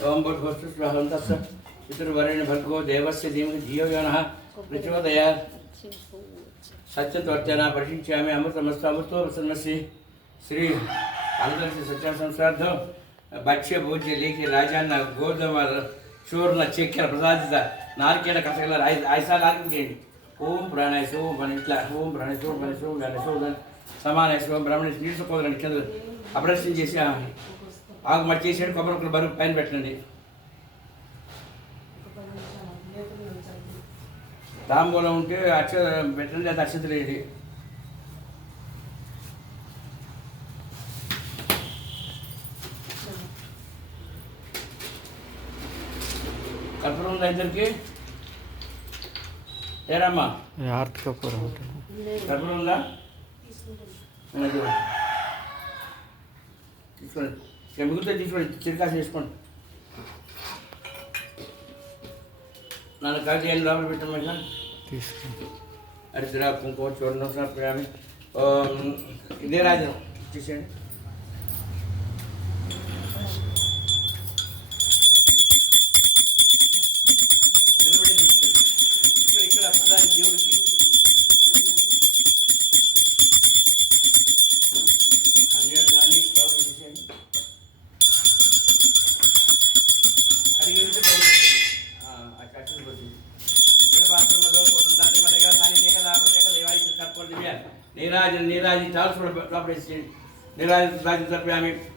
त्वम्बुद्भुस्तुहन्तस्य पितृवरेण भर्गो देवस्य धीमहि धियो जनः प्रचोदयात् सत्यत्वर्चना परिशिक्षामि अमृतमस्तमृतो प्रसन्नसि श्री कालिदास सच्चा संश्राद्ध ಭಕ್ಷ್ಯ ಭೋಜ್ಯ ಲೇಖಿ ರಾಜಾನ್ನ ಗೋಧುಮ ಚೂರ್ಣ ಚಕ್ಕೆರ ಪ್ರಸಾದಿತ ನಾಲ್ಕೇನ ಕಸಗಳ ಆಯ್ ಆಯ್ಸಾಗ ಹಾಕಿಕೊಂಡು ಓಂ ಪ್ರಾಣಾಯ ಓಂ ಬನಿಟ್ಲ ಓಂ ಪ್ರಾಣಾಯ ಓಂ ಬನಿಷ್ ಓಂ ಗಣೇಶ್ ಓಂ ಸಮಾನೇಶ್ ಓಂ ಬ್ರಾಹ್ಮಣೇಶ್ ನೀರು ಸೋದ್ರ ಅಬ್ರಸ್ಟಿಂಗ್ చేసి ఆ, ఆకు మట్టి చేసాడు కొబ్బరి ముక్కలు బరువు పైన పెట్టండి తాంబూలం ఉంటే అక్ష పెట్టండి లేదా అక్షతలు వేయండి కర్పూరం ఉందా ఇద్దరికి ఏరమ్మా ఆర్తి కపూరం ఉంటుంది కర్పూరం ఉందా ఉన్నది. తీసుకోండి ఇక మిగులుతో తీసుకోండి చిరకాసు వేసుకోండి. నన్ను కాదు ఏం లోపల పెట్టమ్మా తీసుకుంటాం అరిద్ర కుంకుమ చూడండి ఓం ఇదే రాజం తీసేయండి. నీరాజు నీరాజు చాల్సి నీరాజు రాజు తప్పి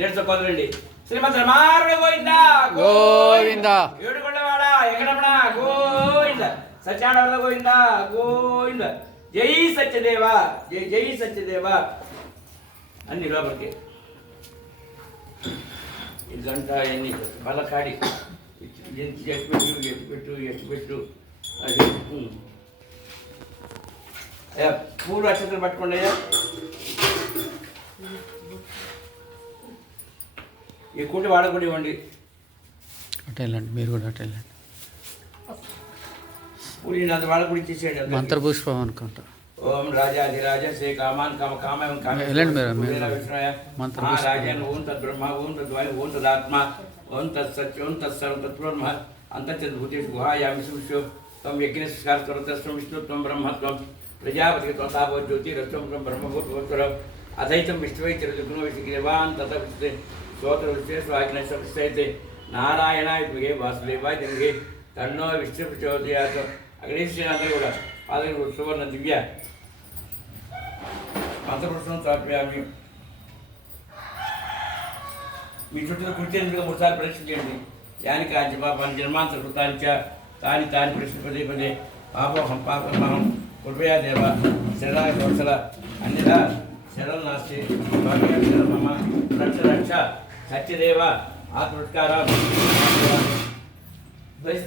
నేర్చుకోదండి శ్రీమంత రమారణ గోవింద. గోవింద. ఏడుకొండవాడ ఎక్కడమ్మా? గోవింద. సత్యానవర గోవింద గోవింద. జై సత్యదేవ జై జై సత్యదేవ. అన్ని లోపలికి. ఈ గంట ఎన్ని? బలకాడి. ఎత్తిపెట్టు ఎత్తిపెట్టు ఎత్తిపెట్టు అది. అయ్యా పూలు అక్షతలు పట్టుకోండి అయ్యా. ఈ కుండి వాడకుండా ఇవ్వండి. అటు వెళ్ళండి మీరు కూడా అటు వెళ్ళండి. పూరి అంత వాళ్ళకు ఇచ్చేసేయండి. మంత్రపుష్పం అనుకుంటా. ఓం రాజాధిరాజ శ్రీ కామాన్ కామ కామ ఓం కామ వెళ్ళండి మీరు, మంత్ర. రాజన్ ఓం తద్ బ్రహ్మ ఓం తద్ వాయు ఓం తదాత్మ ఓం తత్ సత్య ఓం తత్ సర్వం తత్ బ్రహ్మ అంతర్చత్ భూతేషు గుహాయామి సుషు త్వం యజ్ఞ సంస్కార స్వరతస్వం విష్ణు త్వం బ్రహ్మ త్వం ప్రజాపతి త్వం తాపో జ్యోతి రత్వం త్వం బ్రహ్మభూత భూత్వరం అదైతం విష్ణువై చిరదుగుణ విష్ణుగిరివాన్ తత విష్ణు స్తోత్ర విశేష ఆజ్ఞ సవిస్తైతే నారాయణాయ తుగే వాసుదేవాయ తిరిగి తన్నో విష్ణు ప్రచోదయాత్ అగ్నేశ్వరందరూ కూడా పాదవి సువర్ణ దివ్య మంత్రపురుషం చాప్యామి మీ చుట్టూ కుర్చేందుకు మూడుసార్లు పరీక్ష చేయండి యాని కాంచి పాపాన్ని జన్మాంతర కృతాంచ తాని తాని ప్రశ్న పదే పదే పాపం పాపమహం కృపయా దేవ శరణాయ వత్సల అన్యదా శరణం నాస్తి. భగవే శరణం రక్ష రక్ష సత్యదేవ ఆత్మృత్కార.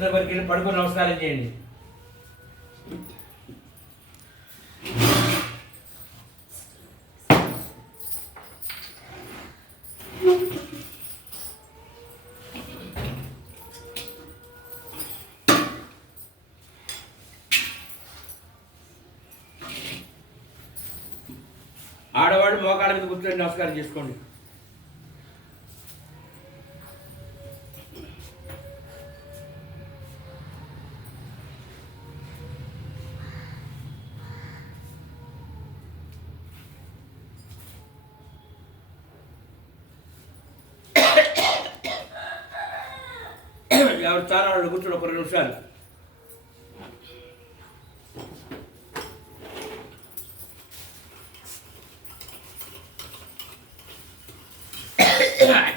దగ్గరికి వెళ్ళి పడుకుని నమస్కారం చేయండి. ఆడవాడు మోకాళ్ళ మీద కూర్చొని నమస్కారం చేసుకోండి. ఎవరు చాలా వాళ్ళు కూర్చోండి ఒక రెండు నిమిషాలు.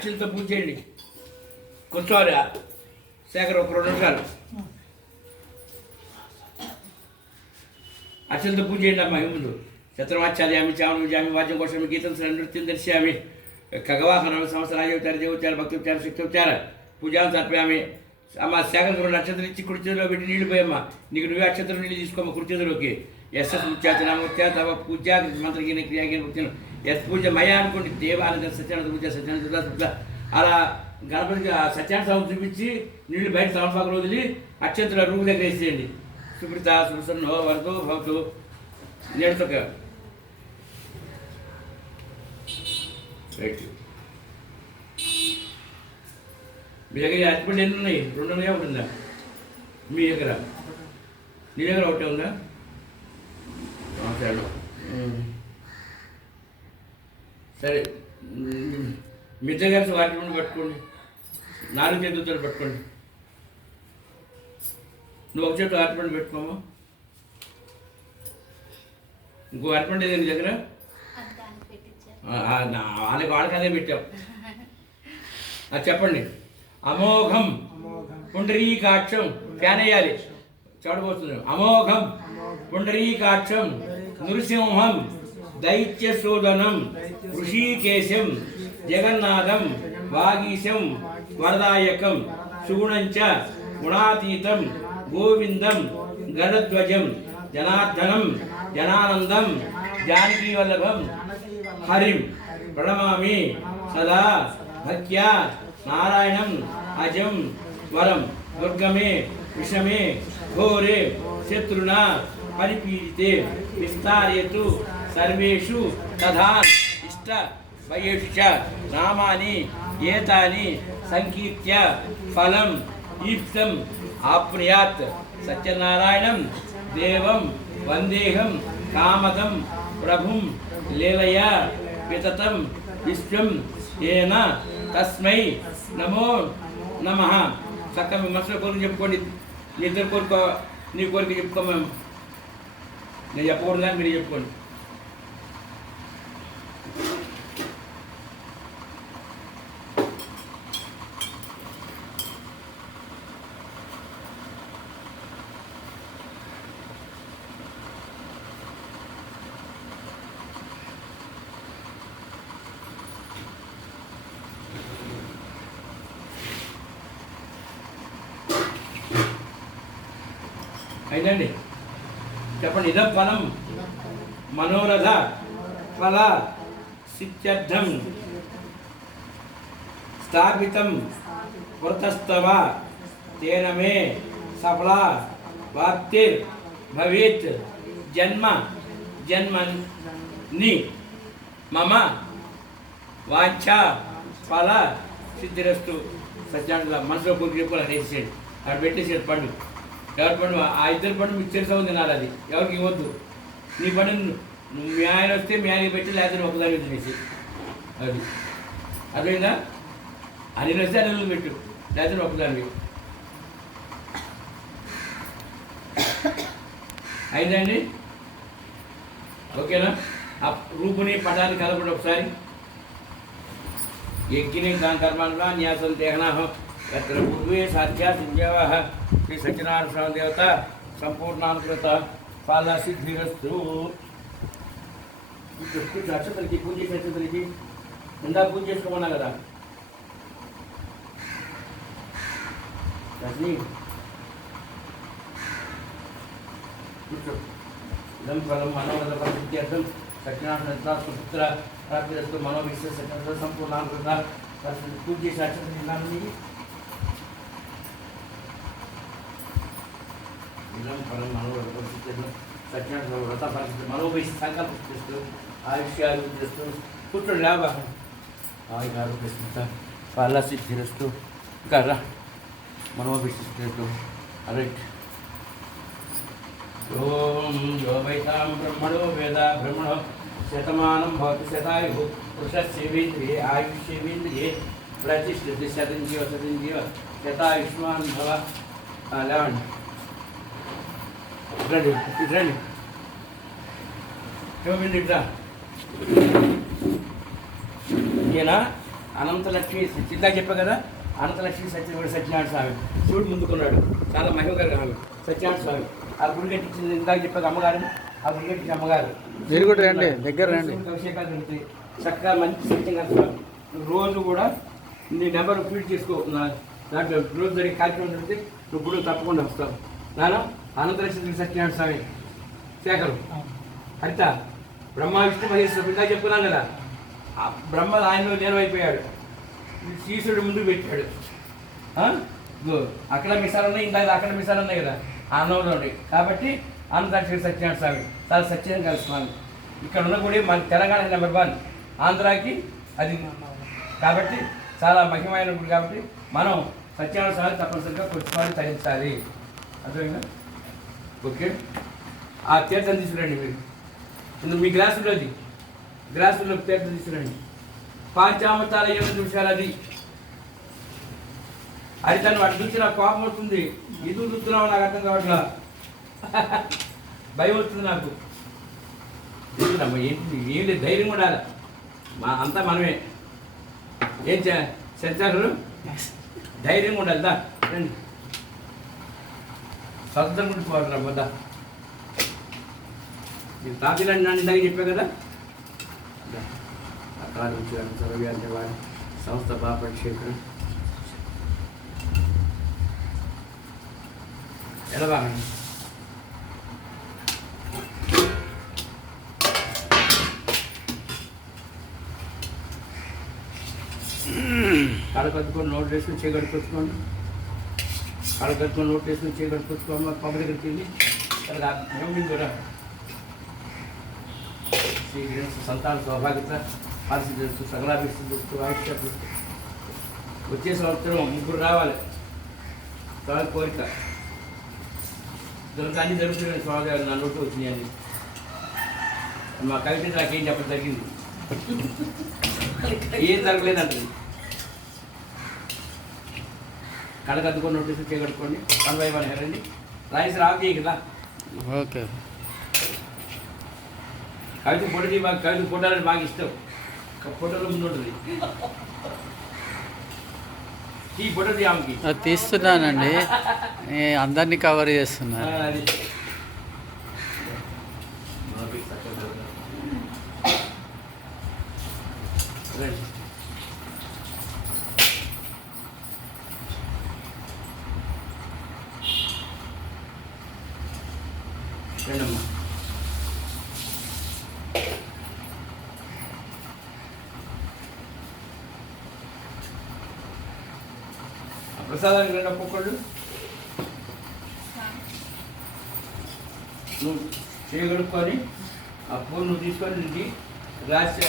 అక్షలతో పూజ చేయండి కూర్చోవాలి శేఖర్ ఒక రెండు నిమిషాలు అక్షలతో పూజ చేయండి అమ్మా ఈ ముందు శత్రువాచార్యామి చావన విజయామి వాద్యం కోసం గీతం శ్రీ నృత్యం దర్శయామి ఖగవాహన సంవత్సరాయోచార దేవోచార భక్తిోచార శక్తిోచార పూజాలు తర్పయామి అమ్మ శేఖర్ రెండు నక్షత్రం ఇచ్చి కుడి చేతిలో పెట్టి నీళ్లు పోయమ్మా నీకు నువ్వే అక్షత్రం నీళ్ళు తీసుకోమ్మ కుడి చేతిలోకి ఎస్ ఎస్ ముత్యాచ నామూర్త్యా తవ పూజా మంత్రగిన క్రియాగిన ముత్యం ఎస్ పూజ మయా అనుకోండి దేవానంద సత్యానంద పూజ సత్యానంద పూజ అలా గణపతికి ఆ సత్యానంద స్వామి చూపించి నీళ్ళు బయట సంవత్సరాలు వదిలి అక్షంతుల రూపు దగ్గర వేసేయండి. సుప్రీత సుసన్నో వరదో భవతు నేడుతో రైట్. మీ దగ్గర అరటిపండు ఎన్ని ఉన్నాయి? రెండు ఉన్నాయా? ఒకటి ఉందా? మీ దగ్గర? నీ దగ్గర ఒకటే ఉందా? సరే. సరే ఉమ్, మీ దగ్గర అరటిపండు పట్టుకోండి. నాలుగు చేతులతో పట్టుకోండి. నువ్వు ఒక చేతి అరటిపండు పెట్టుకోమా? ఇంకో అరటిపండు ఏది నీ దగ్గర? వాళ్ళకి వాళ్ళకి అదే పెట్టాం అది చెప్పండి. అమోఘం పుండరీకాక్షం ఫ్యాన్ వేయాలి చూడబోతుంది అమోఘం పుండరీకాక్షం. నృసింహం दैत्यशोदनं जगन्नाथम वागीशम वरदायक वरदायकं शूणञ्च गुणातीत गोविन्दं गणध्वजं जनार्दनं जनानन्दं जानकीवल्लभं हरि प्रणमा सदा भक्या नारायण अजम वरम दुर्गमे विषमे घोरे शत्रुना परिपीडिते विस्तारयतु విస్తారేతు సర్వేషు తథా ఇష్ట వయేషు చ నామాని ఏతాని సంకీర్త్య ఫలం ఈప్సం ఆప్నుయాత్ సత్యనారాయణం దేవం వందేహం కామదం ప్రభుం లీలయా వితతం విశ్వం ఏన తస్మై నమో నమ చక్క మీ మనసులో కోరిక చెప్పుకోండి నీ ఇద్దరు కోరుకో నీ కోరిక చెప్పుకో మేము నేను చెప్పకూడదు కానీ మీరు చెప్పుకోండి అయిందండి చెప్పండి ఇదం ఫలం మనోరథ ఫల సిత్యర్థం స్థాపితం వృతస్తవ తేన మే సఫల వాప్తిర్ భవిత్ జన్మ జన్మని మమ వాంఛ ఫల సిద్ధిరస్తు సత్యాన్ని మనసులో కూర్చు చెప్పాలి అక్కడ పెట్టేసేది పండు ఎవరి పండు ఆ ఇద్దరు పండు మీకు తెలిసా తినాలి అది. ఎవరికి ఇవ్వద్దు. నీ పండు నువ్వు- మీ ఆయన వస్తే మీ ఆయనకి పెట్టి లేకపోతే నువ్వు ఒకదాని తినేసి అది. అర్థమైందా? అనిల్ వస్తే అనిల్ పెట్టు. లేకపోతే నువ్వు అయిందండి? ఓకేనా? ఆ రూపుని పటాన్ని కలపండి ఒకసారి. ఎక్కిన దాని కర్మాలు న్యాసం దేహనాహం. ఎత్ర పూర్వే సాధ్యా సంజీవ శ్రీ సత్యనారాయణ స్వామి దేవత సంపూర్ణానుకృత ఫల సిద్ధిరస్తు కూర్చో, కూర్చో, అక్షతలకి పూజ చేసి అక్షతలకి ఇందా పూజ చేసుకోమన్నా కదా? రజనీ. కూర్చో. ఇదం ఫలం మనోరథ ప్రసిద్ధ్యర్థం సత్యనారాయణ సుపుత్ర ప్రాప్తిరస్తు మనోవిశ్వ సత్య సంపూర్ణానుకృత పూజ చేసి ನಿರಂತರಂ ಮನೋವರ್ತಿಸ್ತೇನೆ ಸಜ್ಞಾನ ವ್ರತಪರಿಸ್ತು ಮನೋಭಿ ಸಂಕಲ್ಪಿಸ್ತು ಆಯುಷ್ಯ ಆರೋಗ್ಯಸ್ತು ಪುತ್ರ ಲಾಭ ಆಯುಧ ಆರೋಗ್ಯಸ್ತು ಫಲ ಸಿದ್ಧಿರಸ್ತು ಕರ ಮನೋಭಿಷ್ಟಿಸ್ತು ರೈಟ್ ओम यो वैतां ब्रह्मणो वेद ब्रह्मणो शतमानं भवति शतायुः पुरुषस्येवेन्द्रिये आयुष्येवेन्द्रिये प्रतिष्ठति शतं जीव शतं जीव शतायुष्मान् भव लावण्य ఇటు రండి చూపిండి ఇట్లా. ఈయన అనంతలక్ష్మి ఇందాక చెప్పా కదా అనంతలక్ష్మి సత్యనారాయణ సత్యనారాయణ స్వామి. శివుడు ముందుకున్నాడు. చాలా మహిమగారు ఆమె సత్యనారాయణ స్వామి. ఆ గుడి కట్టించింది ఇందాక చెప్పాక అమ్మగారు ఆ గుడి కట్టించిన అమ్మగారు. మీరు కూడా రండి, దగ్గర రండి. అభిషేకాలు జరుగుతాయి. చక్కగా మంచి సత్యనారాయణ స్వామి. రోజు కూడా నీ నెంబర్ ఫీడ్ చేసుకో దాంట్లో రోజు జరిగే కార్యక్రమం జరిగితే నువ్వు గుడి తప్పకుండా వస్తావు. నాన్న అనంతలక్ష్మి సత్యనారాయణ స్వామి శేఖరు. హరిత బ్రహ్మ విష్ణు మహేశ్వరు ఇందాక చెప్పుకున్నాం కదా. ఆ బ్రహ్మ ఆయనలో నేరమైపోయాడు శీసుడు ముందుకు పెట్టాడు. అక్కడ మిసాలు ఉన్నాయి ఇందాక అక్కడ మిసాలు ఉన్నాయి కదా ఆ అన్నంలో ఉన్నాయి కాబట్టి ఆంధ్రాక్షరి సత్యనారాయణ స్వామి చాలా సత్యం స్వామి. ఇక్కడ ఉన్న గుడి మన తెలంగాణ నెంబర్ వన్ ఆంధ్రాకి అది కాబట్టి చాలా మహిమైన గుడి కాబట్టి మనం సత్యానుసారం తప్పనిసరిగా పుష్పాలు తరించాలి అర్థమైందా? ఓకే? ఆ తీర్థం తీసుకురండి మీరు. ఇందు మీ గ్లాసులోది గ్లాసులో తీర్థం తీసుకురండి. పాంచామతాల ఏడు చూశారు అది. అది తను అటు చూసి నాకు కోపం వస్తుంది. ఇది చూస్తున్నావు నాకు అర్థం కావట్లా? భయం వస్తుంది నాకు. ఏంటి? ఏం లేదు ధైర్యం ఉండాలి. మా అంతా మనమే. ఏం చే ధైర్యం ఉండాలి. దా రండి. సర్దం పోతున్నా వద్దా నేను తాపిలండి నన్ను ఇందాక చెప్పా కదా? అకాల ఉద్యోగం సరవి వారి సంస్థ బాపక్షేత్రం ఎలా బాగా కడకత్తుకొని నోట్ వేసుకుని చేయగడుకొచ్చుకోండి అక్కడ కడకత్తుకొని నోట్ వేసుకుని చేయగడుకొచ్చుకోమ్మ పంప దగ్గరికి వెళ్ళి అక్కడ శ్రీ గణేశ సంతాన సౌభాగ్యత పరిస్థితి సకలాభిస్తు ఆయుష్య వచ్చే సంవత్సరం ముగ్గురు రావాలి. తర్వాత కోరిక. దొరక అన్ని జరుగుతున్నాయి స్వామి నా నోట్లో వచ్చినాయని మా కవిత నాకేం చెప్పడం జరిగింది? ఏం జరగలేదంటే జరగలేదండి కడకద్దుకొని నోటీసు చేయగట్టుకోండి కన్వై వాళ్ళు హెరండి రాయిస్ రావు చేయి కదా. ఓకే. కవిత ఫోటో తీ మాకు కవిత ఫోటోలు బాగా ఇష్టం. ఫోటోలో ముందు ఉంటుంది. ఈ ఫోటో తీ ఆమెకి. తీస్తున్నానండి. ఏ, అందరినీ కవర్ చేస్తున్నారు. అది. రండమ్మా. ప్రసాదానికి రెండు ఒక్కొక్కళ్ళు నువ్వు చేయగలుగుకొని ఆ పూలు నువ్వు తీసుకొని ఇంటి రాసి